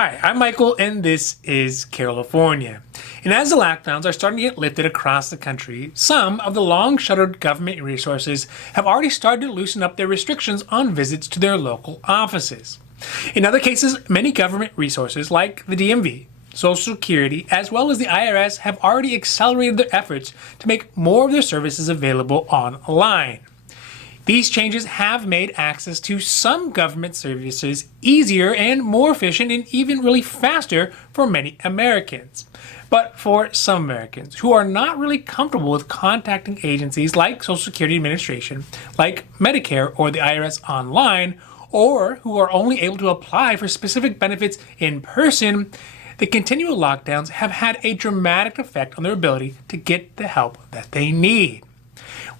Hi, I'm Michael, and this is California. And as the lockdowns are starting to get lifted across the country, some of the long-shuttered government resources have already started to loosen up their restrictions on visits to their local offices. In other cases, many government resources like the DMV, Social Security, as well as the IRS have already accelerated their efforts to make more of their services available online. These changes have made access to some government services easier and more efficient and even really faster for many Americans. But for some Americans who are not really comfortable with contacting agencies like Social Security Administration, like Medicare or the IRS online, or who are only able to apply for specific benefits in person, the continual lockdowns have had a dramatic effect on their ability to get the help that they need.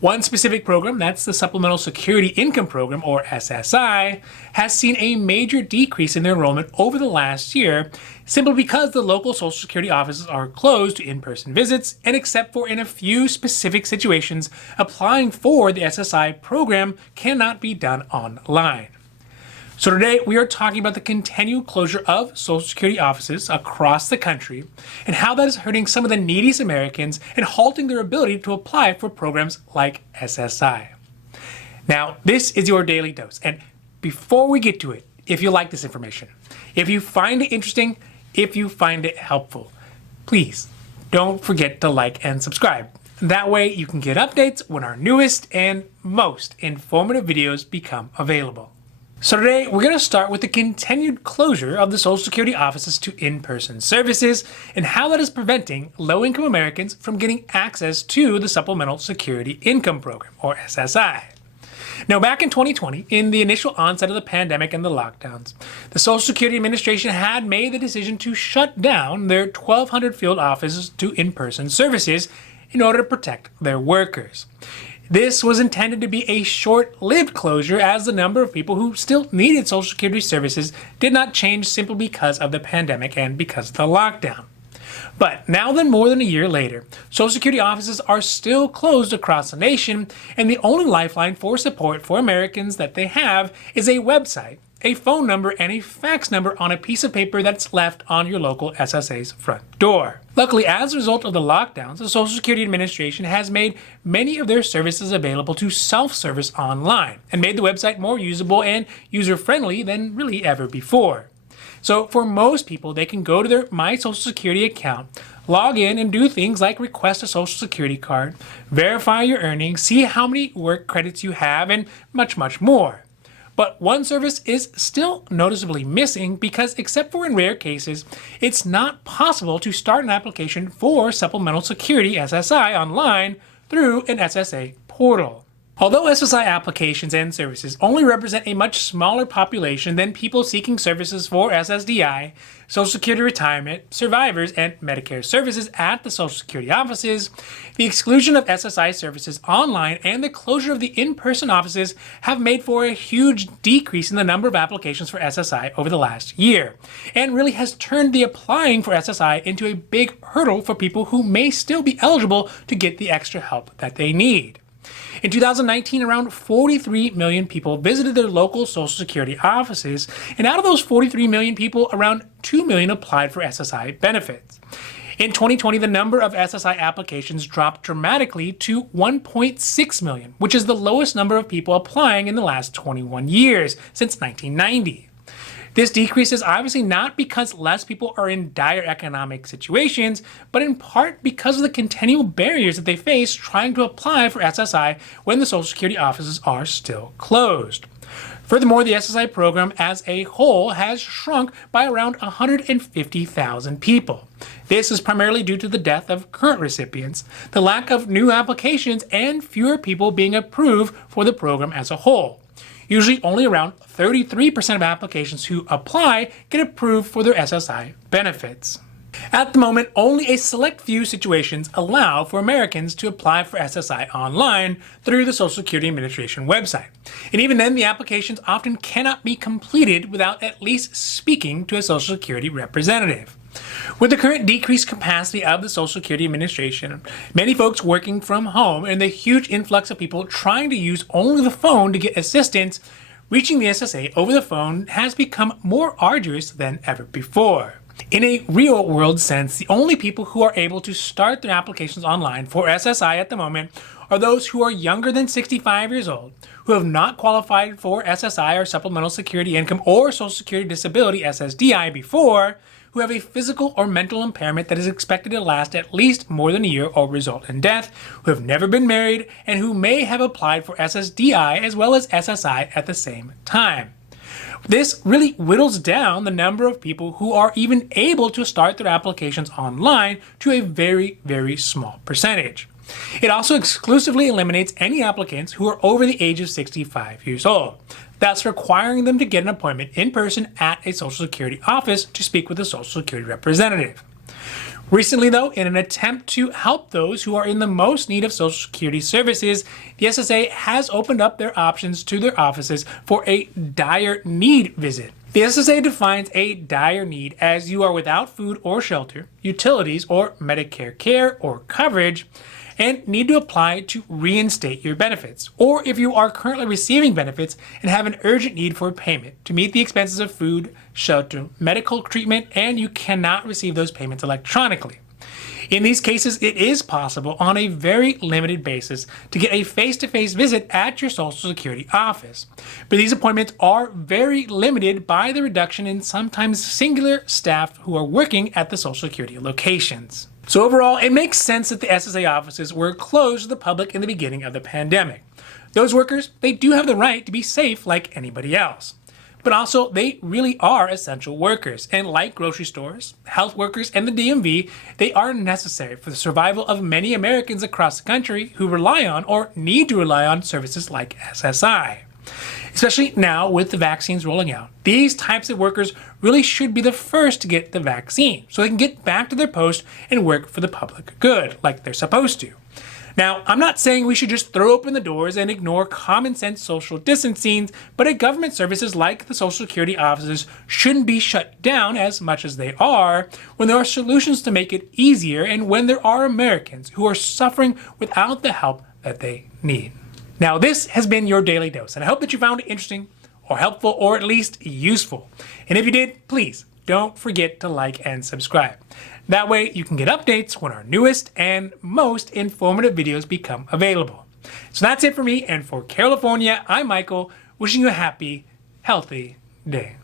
One specific program, that's the Supplemental Security Income Program, or SSI, has seen a major decrease in their enrollment over the last year, simply because the local Social Security offices are closed to in-person visits, and except for in a few specific situations, applying for the SSI program cannot be done online. So today we are talking about the continued closure of Social Security offices across the country and how that is hurting some of the neediest Americans and halting their ability to apply for programs like SSI. Now, this is your daily dose. And before we get to it, if you like this information, if you find it interesting, if you find it helpful, please don't forget to like and subscribe. That way you can get updates when our newest and most informative videos become available. So today, we're going to start with the continued closure of the Social Security offices to in-person services and how that is preventing low-income Americans from getting access to the Supplemental Security Income Program, or SSI. Now, back in 2020, in the initial onset of the pandemic and the lockdowns, the Social Security Administration had made the decision to shut down their 1,200 field offices to in-person services in order to protect their workers. This was intended to be a short-lived closure, as the number of people who still needed Social Security services did not change simply because of the pandemic and because of the lockdown. But now more than a year later, Social Security offices are still closed across the nation, and the only lifeline for support for Americans that they have is a website, a phone number, and a fax number on a piece of paper that's left on your local SSA's front door. Luckily, as a result of the lockdowns, the Social Security Administration has made many of their services available to self-service online and made the website more usable and user-friendly than really ever before. So for most people, they can go to their My Social Security account, log in and do things like request a Social Security card, verify your earnings, see how many work credits you have, and much, much more. But one service is still noticeably missing because, except for in rare cases, it's not possible to start an application for Supplemental Security SSI online through an SSA portal. Although SSI applications and services only represent a much smaller population than people seeking services for SSDI, Social Security retirement, survivors, and Medicare services at the Social Security offices, the exclusion of SSI services online and the closure of the in-person offices have made for a huge decrease in the number of applications for SSI over the last year, and really has turned the applying for SSI into a big hurdle for people who may still be eligible to get the extra help that they need. In 2019, around 43 million people visited their local Social Security offices, and out of those 43 million people, around 2 million applied for SSI benefits. In 2020, the number of SSI applications dropped dramatically to 1.6 million, which is the lowest number of people applying in the last 21 years, since 1990. This decrease is obviously not because less people are in dire economic situations, but in part because of the continual barriers that they face trying to apply for SSI when the Social Security offices are still closed. Furthermore, the SSI program as a whole has shrunk by around 150,000 people. This is primarily due to the death of current recipients, the lack of new applications, and fewer people being approved for the program as a whole. Usually only around 33% of applications who apply get approved for their SSI benefits. At the moment, only a select few situations allow for Americans to apply for SSI online through the Social Security Administration website. And even then, the applications often cannot be completed without at least speaking to a Social Security representative. With the current decreased capacity of the Social Security Administration, many folks working from home, and the huge influx of people trying to use only the phone to get assistance, reaching the SSA over the phone has become more arduous than ever before. In a real-world sense, the only people who are able to start their applications online for SSI at the moment are those who are younger than 65 years old, who have not qualified for SSI or Supplemental Security Income or Social Security Disability SSDI before, who have a physical or mental impairment that is expected to last at least more than a year or result in death, who have never been married, and who may have applied for SSDI as well as SSI at the same time. This really whittles down the number of people who are even able to start their applications online to a very, very small percentage. It also exclusively eliminates any applicants who are over the age of 65 years old, thus requiring them to get an appointment in person at a Social Security office to speak with a Social Security representative. Recently, though, in an attempt to help those who are in the most need of Social Security services, the SSA has opened up their options to their offices for a dire need visit. The SSA defines a dire need as you are without food or shelter, utilities, or Medicare care or coverage, and need to apply to reinstate your benefits, or if you are currently receiving benefits and have an urgent need for payment to meet the expenses of food, shelter, medical treatment, and you cannot receive those payments electronically. In these cases, it is possible on a very limited basis to get a face-to-face visit at your Social Security office. But these appointments are very limited by the reduction in sometimes singular staff who are working at the Social Security locations. So overall, it makes sense that the SSA offices were closed to the public in the beginning of the pandemic. Those workers, they do have the right to be safe like anybody else. But also, they really are essential workers, and like grocery stores, health workers, and the DMV, they are necessary for the survival of many Americans across the country who rely on or need to rely on services like SSI. Especially now with the vaccines rolling out, these types of workers really should be the first to get the vaccine so they can get back to their post and work for the public good like they're supposed to. Now, I'm not saying we should just throw open the doors and ignore common sense social distancing, but government services like the Social Security offices shouldn't be shut down as much as they are when there are solutions to make it easier and when there are Americans who are suffering without the help that they need. Now, this has been your Daily Dose, and I hope that you found it interesting or helpful or at least useful. And if you did, please don't forget to like and subscribe. That way you can get updates when our newest and most informative videos become available. So that's it for me, and for California, I'm Michael, wishing you a happy, healthy day.